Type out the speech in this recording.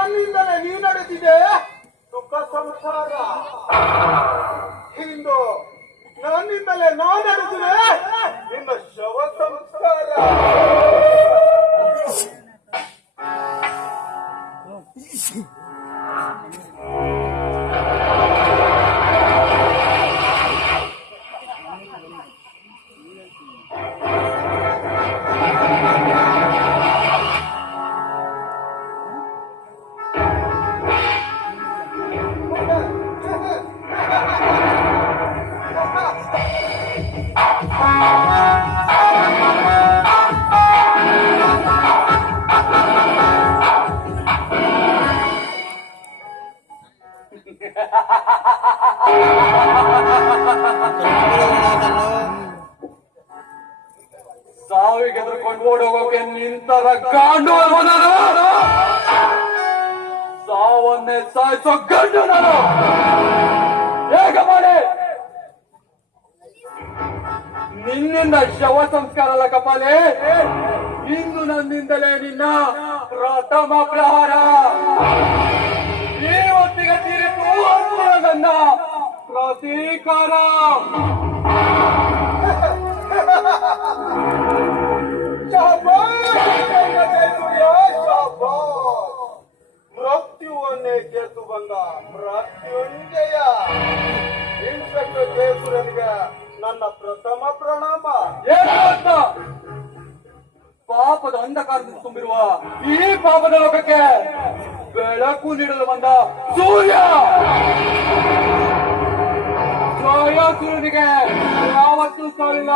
ನನ್ನಿಂದಲೇ ನೀ ನಡೆದಿದೆ ಸುಖ ಸಂಸಾರ. ಇಂದು ನನ್ನಿಂದಲೇ ನಾ ನಡೆದಿದೆ ನಿನ್ನ ಶವ ಸಂಸ್ಕಾರ. ಸಾವಿಗೆ ಎದುರ್ಕೊಂಡು ಓಡೋಗೋಕೆ ನಿಂತರ ಗಾಂಡು ನಾನು, ಸಾವನ್ನೇ ಸಾಯಿಸೋ ಗಂಡು ನಾನು. ಹೇಗ ಮಾಡಿ ನಿನ್ನಿಂದ ಶವ ಸಂಸ್ಕಾರ ಅಲ್ಲ ಕಪಾಲೆ, ಇಂದು ನನ್ನಿಂದಲೇ ನಿನ್ನ ಪ್ರಥಮ ಪ್ರಹಾರ. ಈ ಹೊತ್ತಿಗೆ ತೀರಿತು ನನ್ನ ಪ್ರತೀಕಾರ. ಮೃತ್ಯುವನ್ನೇ ಗೆದ್ದು ಬಂದ ಮೃತ್ಯುಂಜಯ ಇನ್ಸ್ಪೆಕ್ಟರ್ ಜಯಸೂರ್ಯನಿಗೆ ನನ್ನ ಪ್ರಥಮ ಪ್ರಣಾಮ. ಏನಂತ ಪಾಪದ ಅಂಧಕಾರದಿಂದ ತುಂಬಿರುವ ಈ ಪಾಪದ ಲೋಕಕ್ಕೆ ಬೆಳಕು ನೀಡಲು ಬಂದ ಸೂರ್ಯ. ಸೂರ್ಯನಿಗೆ ಯಾವತ್ತೂ ಸಾಲಿಲ್ಲ.